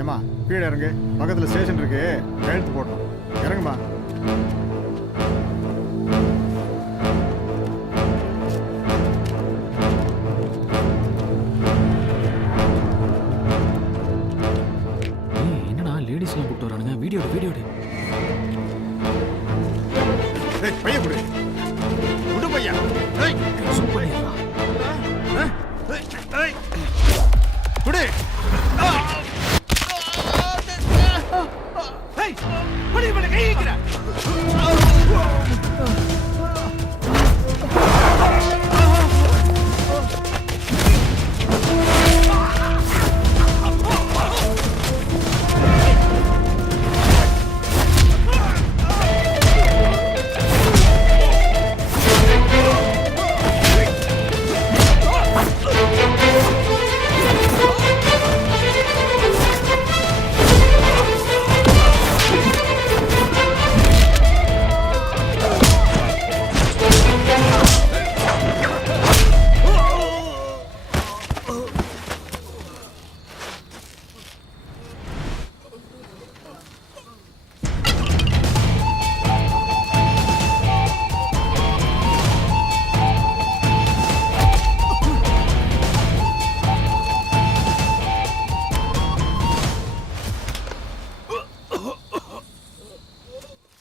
ஏம்மா கீழே இறங்கு, பக்கத்தில் ஸ்டேஷன் இருக்கு, கையெழுத்து போடணும். இறங்குமா. என்னடா லேடிஸ்லாம் கூப்பிட்டு வரானுங்க? வீடியோ வீடியோ பையன் கொடு, கொடு பையன். சூப்பர் கொடு.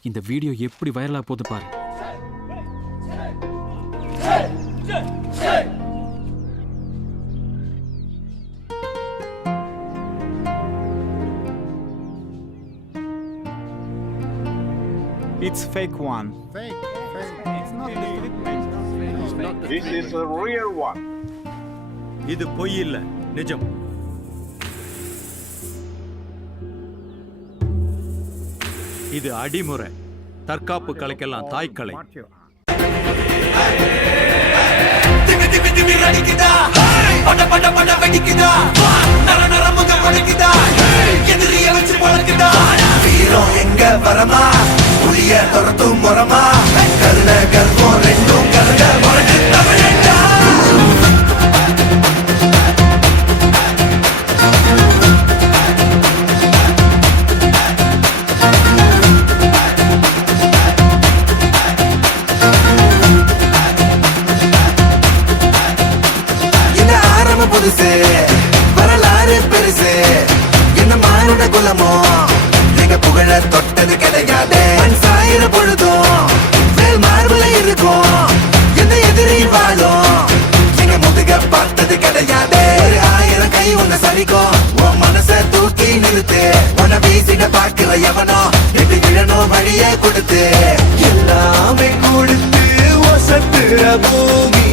இந்த வீடியோ எப்படி வைரலா போகுது பாரு. It's fake one. Fake. It's not the This is a real one. இது பொய் இல்ல, நிஜம். இது அடிமுறை. தற்காப்பு கலைக்கெல்லாம் தாய்க்கலை. எங்க வரமா புளிய துரத்தும் முறமா கருண கர்வம் ரெண்டும் கருண முறைக்கு தமிழா. புதுசு வரலாறு பெருசு என்ன மானுட குலமோ எங்க புகழ தொட்டது கிடையாது. சாயிர பொழுதும் மேல் மார்புல இருக்கும் எந்த எதிரி வாழும் எங்க முதுக பார்த்தது கிடையாது. 1000 கை உன்னை சரிக்கும் உன் மனச தூக்கி நிறுத்து. உன்னை வீசிட பாக்குற எவனோ எட்டு இழனோ வழியே கொடுத்து எல்லாமே கொடுத்து வசத்துற பூமி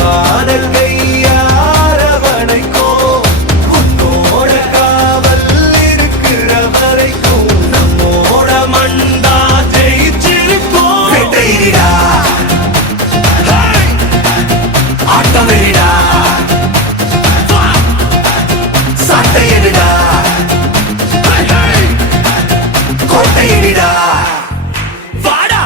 பாடல் கையாரவனைக்கோ உன்னோட காவல் இருக்கிற வரைக்கும் நம்மோட மண்டா ஜெயிச்சிருக்கோம். வெட்டையிடா ஆட்டம் வெளிடா சாட்டையிடா கோட்டையிடா வாடா.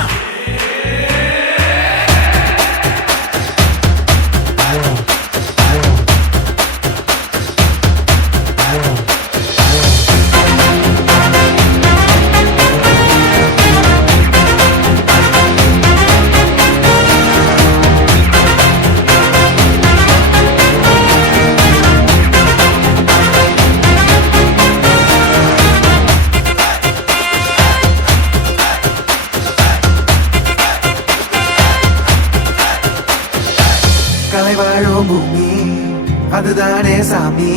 கலை வாழும் பூமி அதுதானே சாமி.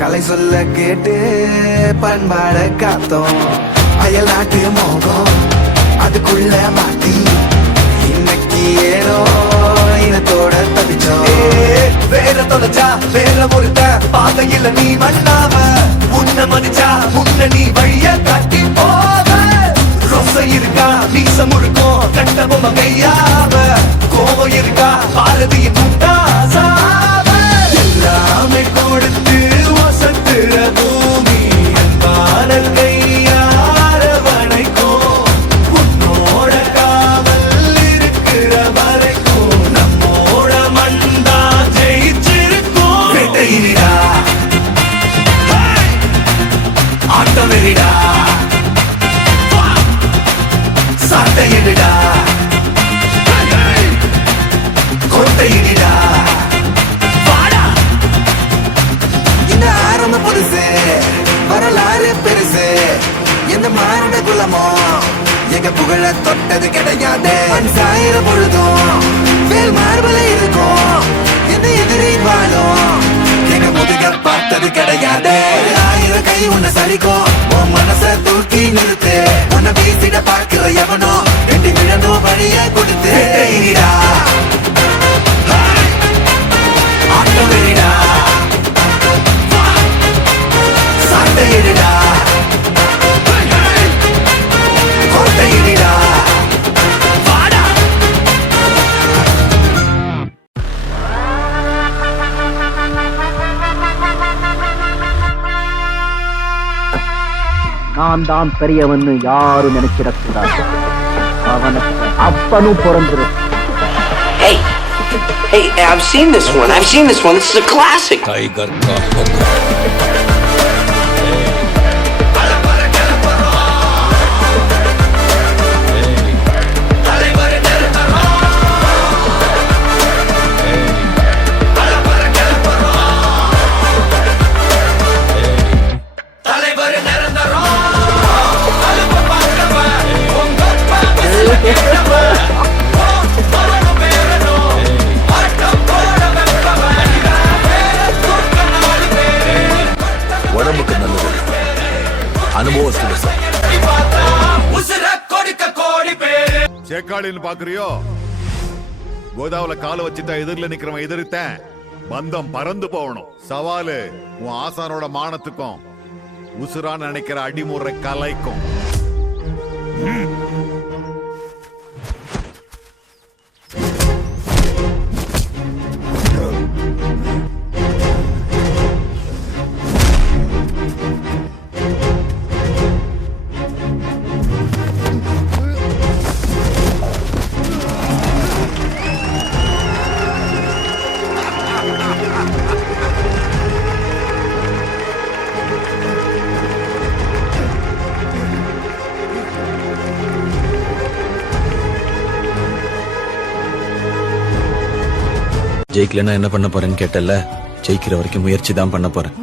கலை சொல்ல கேட்டு பண்பாட காத்தோம். அயல் நாட்டு மோகம் அதுக்குள்ள மாட்டி இன்னைக்கு ஏனோ இனத்தோட தவிச்சோம். வேற தொலைச்சா வேற ஒருத்த பாதையில நீ மண்ணாம உன்ன மதிச்சா உன்ன நீ வழிய காட்டி போவ. ரொசை இருக்கா மீச முழுக்கும் கண்ட பொம்மை கையாவ. கோவம் இருக்கா பாரதியின் முட்டாசாவ. எல்லாமே கொடுத்து வசத்துற பூமி பாடல் கையாரவனைக்கோ உன்னோட காவல் இருக்கிற வரைக்கும் நம்மோட மண்டா ஜெயிச்சிருக்கோம். வெட்டையிடா பரிசு வரலாறு பெருசு எந்த மாநில குலமோ எங்க புகழ தொட்டது கிடையாது சாயிர பொழுதும் வேல் மார்பல இருக்கும் எந்த எதிரி வாழும் எங்க முதுக பார்த்தது கிடையாது 1000 கை உன்னை சரிக்கும் உன் மனச தூக்கி நிறுத்து உன்னை வீசிட பார்க்கிற எவனோ வெட்டி விழணும் வழிய கொடுத்து இனிடா ஆட்டம் வெளிடா சாட்டை இடிடா கோட்டை இடிடா வாடா நான் தான் பெரியவன்னு யாரும் நினைச்சிடக்கூடாது அவனுக்கு அப்பனும் பிறந்திரு Hey, I've seen this one. This is a classic. Tiger கா ஹுக்ம் உடம்புக்கு நல்லது அனுபவத்துல சேக்காளின்னு பாக்குறியோ கோதாவில கால வச்சுட்டா எதிரில நிக்கிறவன் எதிர்த்தேன் பந்தம் பறந்து போகணும் சவாலு உன் ஆசானோட மானத்துக்கும் உசுரான்னு நினைக்கிற அடிமுறை கலைக்கும் ஜெயிக்கலன்னா என்ன பண்ண போறேன்னு கேட்டல, ஜெயிக்கிற வரைக்கும் முயற்சி தான் பண்ண போறேன்.